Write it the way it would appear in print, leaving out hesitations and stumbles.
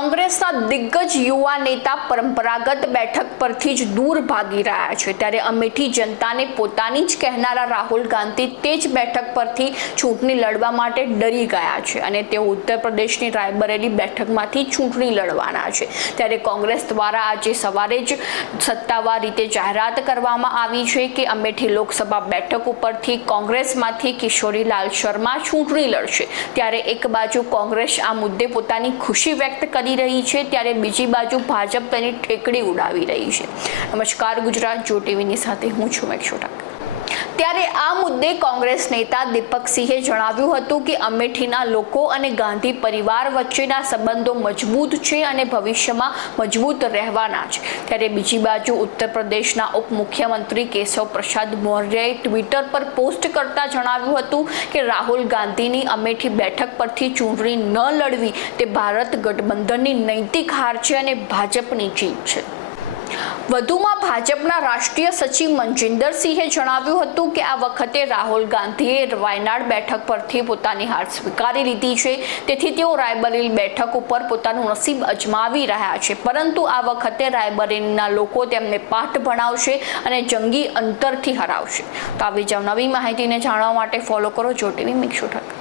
કોંગ્રેસના દિગ્ગજ યુવા નેતા પરંપરાગત બેઠક પરથી જ દૂર ભાગી રહ્યા છે, ત્યારે અમેઠી જનતાને પોતાની જ કહેનારા રાહુલ ગાંધી તે જ બેઠક પરથી ચૂંટણી લડવા માટે ડરી ગયા છે અને તેઓ ઉત્તર પ્રદેશની રાયબરેલી બેઠકમાંથી ચૂંટણી લડવાના છે। ત્યારે કોંગ્રેસ દ્વારા આજે સવારે જ સત્તાવાર રીતે જાહેરાત કરવામાં આવી છે કે અમેઠી લોકસભા બેઠક ઉપરથી કોંગ્રેસમાંથી કિશોરીલાલ શર્મા ચૂંટણી લડશે। ત્યારે એક બાજુ કોંગ્રેસ આ મુદ્દે પોતાની ખુશી વ્યક્ત કરી રહી છે, ત્યારે બીજી બાજુ ભાજપ તેની ઠેકડી ઉડાવી રહી છે। નમસ્કાર, ગુજરાત જો ટીવીની સાથે હું છું મેક્ષોટા। ત્યારે આ મુદ્દે કોંગ્રેસ નેતા દીપકસિંહે જણાવ્યું હતું કે અમેઠીના લોકો અને ગાંધી પરિવાર વચ્ચેના સંબંધો મજબૂત છે અને ભવિષ્યમાં મજબૂત રહેવાના છે। ત્યારે બીજી બાજુ ઉત્તર પ્રદેશના ઉપમુખ્યમંત્રી કેશવ પ્રસાદ મૌર્યએ ટ્વિટર પર પોસ્ટ કરતા જણાવ્યું હતું કે રાહુલ ગાંધીની અમેઠી બેઠક પરથી ચૂંટણી ન લડવી તે ભારત ગઠબંધનની નૈતિક હાર છે અને ભાજપની જીત છે। વધુમાં ભાજપના રાષ્ટ્રીય સચિવ મનજિંદરસિંહે જણાવ્યું હતું કે આ વખતે રાહુલ ગાંધીએ વાયનાડ બેઠક પરથી પોતાની હાર સ્વીકારી લીધી છે, તેથી તેઓ રાયબરેલી બેઠક ઉપર પોતાનું નસીબ અજમાવી રહ્યા છે, પરંતુ આ વખતે રાયબરેલીના લોકો તેમને પાઠ ભણાવશે અને જંગી અંતરથી હરાવશે। તો આવી જ નવી માહિતીને જાણવા માટે ફોલો કરો જો ટીવી મેક્ષોટા।